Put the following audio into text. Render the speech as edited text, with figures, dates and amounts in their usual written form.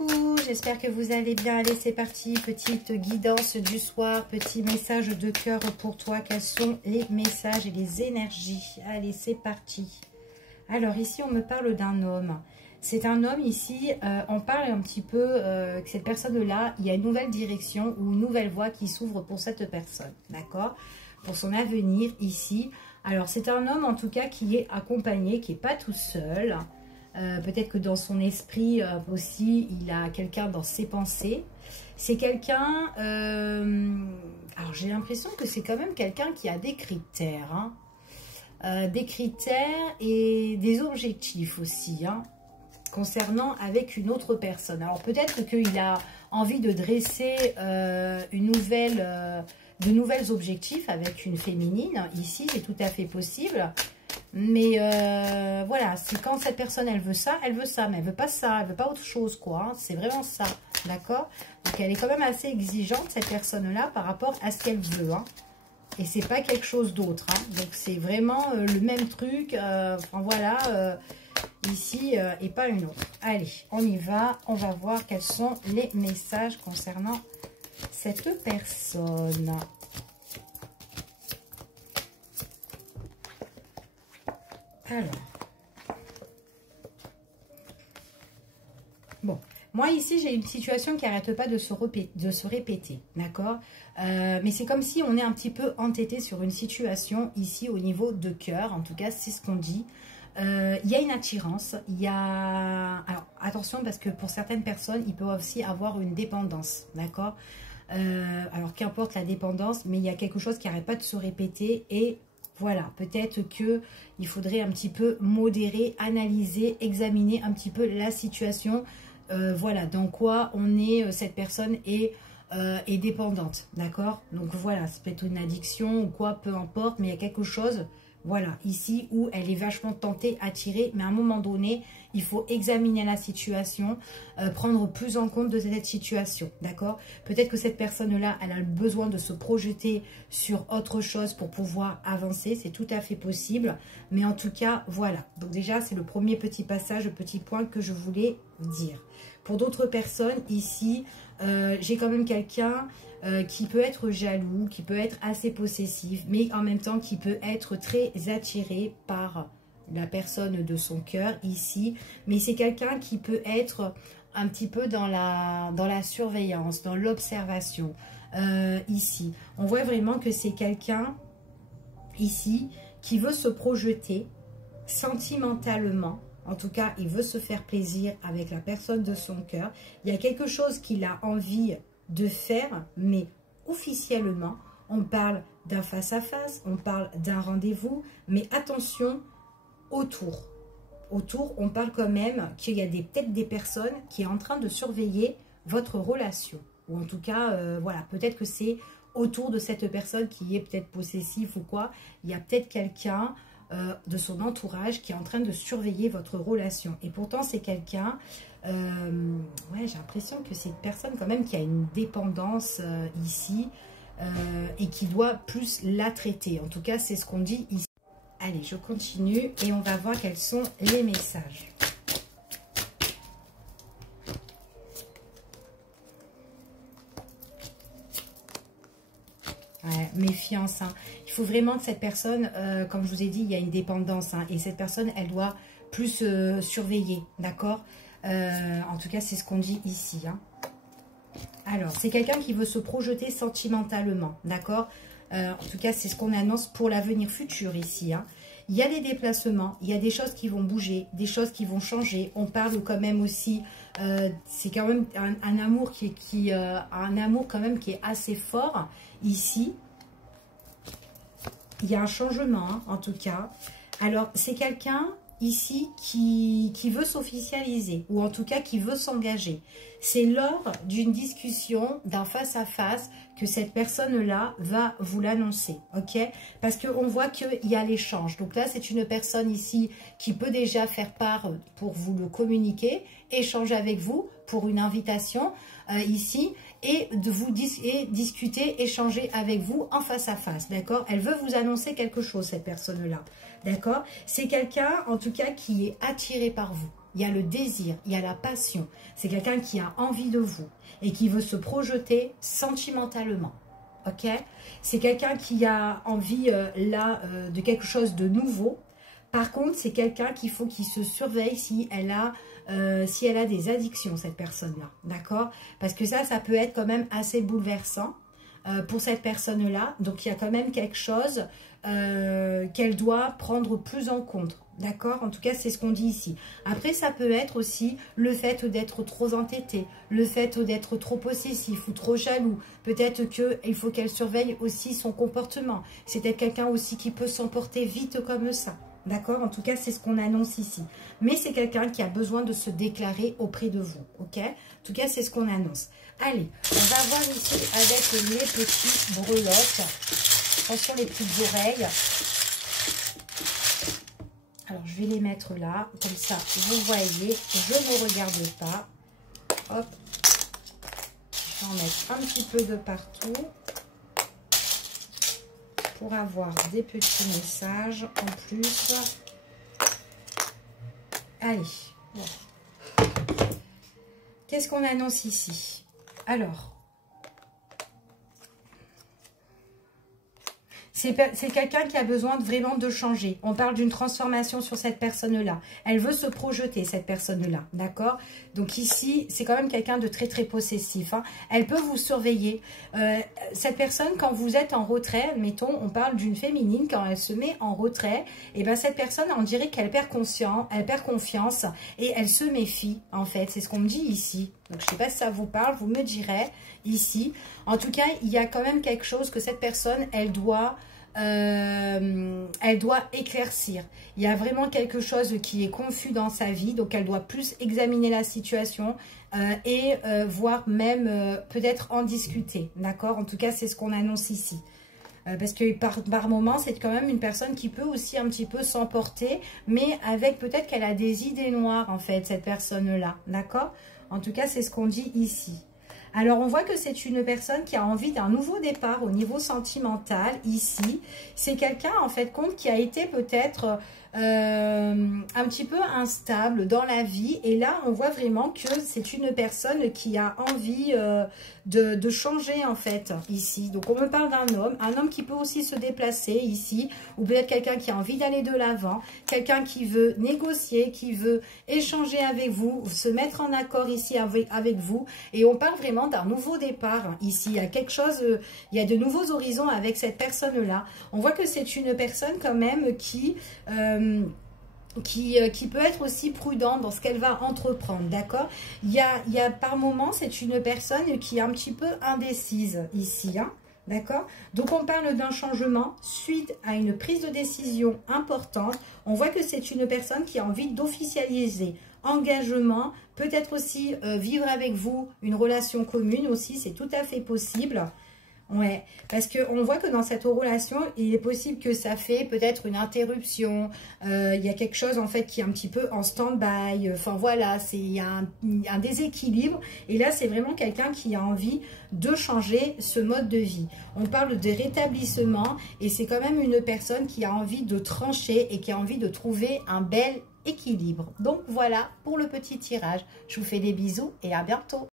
coucou, j'espère que vous allez bien. Allez, c'est parti, petite guidance du soir, petit message de cœur pour toi. Quels sont les messages et les énergies? Allez, c'est parti. Alors ici, on me parle d'un homme. C'est un homme ici, on parle un petit peu que cette personne-là, il y a une nouvelle direction ou une nouvelle voie qui s'ouvre pour cette personne, d'accord? Pour son avenir ici. Alors, c'est un homme en tout cas qui est accompagné, qui n'est pas tout seul. Peut-être que dans son esprit aussi, il a quelqu'un dans ses pensées. C'est quelqu'un... alors, j'ai l'impression que c'est quand même quelqu'un qui a des critères. Hein. Des critères et des objectifs aussi. Hein, concernant avec une autre personne. Alors, peut-être qu'il a envie de dresser de nouvelles objectifs avec une féminine. Ici, c'est tout à fait possible. Mais voilà, c'est quand cette personne, elle veut ça, mais elle veut pas ça, elle veut pas autre chose, quoi. Hein, c'est vraiment ça, d'accord? Donc, elle est quand même assez exigeante, cette personne-là, par rapport à ce qu'elle veut. Hein. Et c'est pas quelque chose d'autre. Hein. Donc, c'est vraiment le même truc, enfin, voilà, ici, et pas une autre. Allez, on y va, on va voir quels sont les messages concernant cette personne. Alors, bon, moi ici j'ai une situation qui n'arrête pas de se répéter, d'accord, mais c'est comme si on est un petit peu entêté sur une situation ici au niveau de cœur, en tout cas c'est ce qu'on dit. Il y a une attirance, il y a... Alors attention parce que pour certaines personnes, il peut aussi avoir une dépendance, d'accord, alors qu'importe la dépendance, mais il y a quelque chose qui n'arrête pas de se répéter et... Voilà, peut-être qu'il faudrait un petit peu modérer, analyser, examiner un petit peu la situation. Voilà, dans quoi on est, cette personne est dépendante, d'accord? Donc voilà, ça peut être une addiction ou quoi, peu importe, mais il y a quelque chose, voilà, ici où elle est vachement tentée, attirée, mais à un moment donné, il faut examiner la situation, prendre plus en compte de cette situation, d'accord? Peut-être que cette personne-là, elle a besoin de se projeter sur autre chose pour pouvoir avancer, c'est tout à fait possible, mais en tout cas, voilà. Donc déjà, c'est le premier petit passage, le petit point que je voulais dire. Pour d'autres personnes, ici, j'ai quand même quelqu'un qui peut être jaloux, qui peut être assez possessif, mais en même temps qui peut être très attiré par la personne de son cœur ici. Mais c'est quelqu'un qui peut être un petit peu dans la surveillance, dans l'observation ici. On voit vraiment que c'est quelqu'un ici qui veut se projeter sentimentalement. En tout cas, il veut se faire plaisir avec la personne de son cœur. Il y a quelque chose qu'il a envie de faire, mais officiellement, on parle d'un face-à-face, on parle d'un rendez-vous, mais attention, autour. Autour, on parle quand même qu'il y a peut-être des personnes qui sont en train de surveiller votre relation. Ou en tout cas, voilà, peut-être que c'est autour de cette personne qui est peut-être possessif ou quoi. Il y a peut-être quelqu'un de son entourage qui est en train de surveiller votre relation. Et pourtant, c'est quelqu'un... ouais, j'ai l'impression que c'est une personne quand même qui a une dépendance ici et qui doit plus la traiter. En tout cas, c'est ce qu'on dit ici. Allez, je continue et on va voir quels sont les messages. Ouais, méfiance. Hein. Il faut vraiment que cette personne, comme je vous ai dit, il y a une dépendance. Hein, et cette personne, elle doit plus surveiller, d'accord? En tout cas, c'est ce qu'on dit ici. Hein. Alors, c'est quelqu'un qui veut se projeter sentimentalement, d'accord? En tout cas, c'est ce qu'on annonce pour l'avenir futur ici. Hein. Il y a des déplacements, il y a des choses qui vont bouger, des choses qui vont changer. On parle quand même aussi, c'est quand même un amour un amour quand même qui est assez fort ici. Il y a un changement, hein, en tout cas. Alors, c'est quelqu'un ici qui veut s'officialiser ou en tout cas qui veut s'engager. C'est lors d'une discussion, d'un face-à-face que cette personne-là va vous l'annoncer, ok? Parce qu'on voit qu'il y a l'échange. Donc là, c'est une personne ici qui peut déjà faire part pour vous le communiquer, échanger avec vous pour une invitation ici et discuter, échanger avec vous en face-à-face, d'accord? Elle veut vous annoncer quelque chose, cette personne-là, d'accord? C'est quelqu'un, en tout cas, qui est attiré par vous, il y a le désir, il y a la passion. C'est quelqu'un qui a envie de vous et qui veut se projeter sentimentalement. Ok? C'est quelqu'un qui a envie de quelque chose de nouveau. Par contre, c'est quelqu'un qu'il faut qu'il se surveille si elle a des addictions, cette personne-là. D'accord? Parce que ça peut être quand même assez bouleversant pour cette personne-là. Donc, il y a quand même quelque chose qu'elle doit prendre plus en compte. D'accord? En tout cas, c'est ce qu'on dit ici. Après, ça peut être aussi le fait d'être trop entêté, le fait d'être trop possessif ou trop jaloux. Peut-être qu'il faut qu'elle surveille aussi son comportement. C'est peut-être quelqu'un aussi qui peut s'emporter vite comme ça. D'accord? En tout cas, c'est ce qu'on annonce ici. Mais c'est quelqu'un qui a besoin de se déclarer auprès de vous. Ok? En tout cas, c'est ce qu'on annonce. Allez, on va voir ici avec les petites breloques. Attention les petites oreilles. Alors, je vais les mettre là, comme ça, vous voyez, je ne vous regarde pas. Hop, je vais en mettre un petit peu de partout pour avoir des petits messages en plus. Allez, voilà. Qu'est-ce qu'on annonce ici? Alors, c'est quelqu'un qui a besoin vraiment de changer. On parle d'une transformation sur cette personne-là. Elle veut se projeter, cette personne-là. D'accord? Donc ici, c'est quand même quelqu'un de très, très possessif. Hein. Elle peut vous surveiller. Cette personne, quand vous êtes en retrait, mettons, on parle d'une féminine, quand elle se met en retrait, et ben cette personne, on dirait qu'elle perd confiance et elle se méfie, en fait. C'est ce qu'on me dit ici. Donc, je ne sais pas si ça vous parle, vous me direz ici. En tout cas, il y a quand même quelque chose que cette personne, elle doit éclaircir. Il y a vraiment quelque chose qui est confus dans sa vie, donc elle doit plus examiner la situation et voire même peut-être en discuter. D'accord? En tout cas, c'est ce qu'on annonce ici. Parce que par moment, c'est quand même une personne qui peut aussi un petit peu s'emporter, mais avec peut-être qu'elle a des idées noires, en fait, cette personne-là. D'accord? En tout cas, c'est ce qu'on dit ici. Alors, on voit que c'est une personne qui a envie d'un nouveau départ au niveau sentimental, ici. C'est quelqu'un, en fait, compte qui a été peut-être un petit peu instable dans la vie. Et là, on voit vraiment que c'est une personne qui a envie de changer, en fait, ici. Donc, on me parle d'un homme qui peut aussi se déplacer ici, ou peut-être quelqu'un qui a envie d'aller de l'avant, quelqu'un qui veut négocier, qui veut échanger avec vous, se mettre en accord ici avec vous. Et on parle vraiment d'un nouveau départ ici. Il y a quelque chose, il y a de nouveaux horizons avec cette personne-là. On voit que c'est une personne quand même qui peut être aussi prudente dans ce qu'elle va entreprendre, d'accord? Il y a par moment, c'est une personne qui est un petit peu indécise ici, hein, d'accord? Donc, on parle d'un changement suite à une prise de décision importante. On voit que c'est une personne qui a envie d'officialiser engagement, peut-être aussi vivre avec vous une relation commune aussi, c'est tout à fait possible. Ouais, parce qu'on voit que dans cette relation, il est possible que ça fait peut-être une interruption. Il y a quelque chose en fait qui est un petit peu en stand-by. Enfin voilà, il y a un déséquilibre. Et là, c'est vraiment quelqu'un qui a envie de changer ce mode de vie. On parle de rétablissement et c'est quand même une personne qui a envie de trancher et qui a envie de trouver un bel équilibre. Donc voilà pour le petit tirage. Je vous fais des bisous et à bientôt.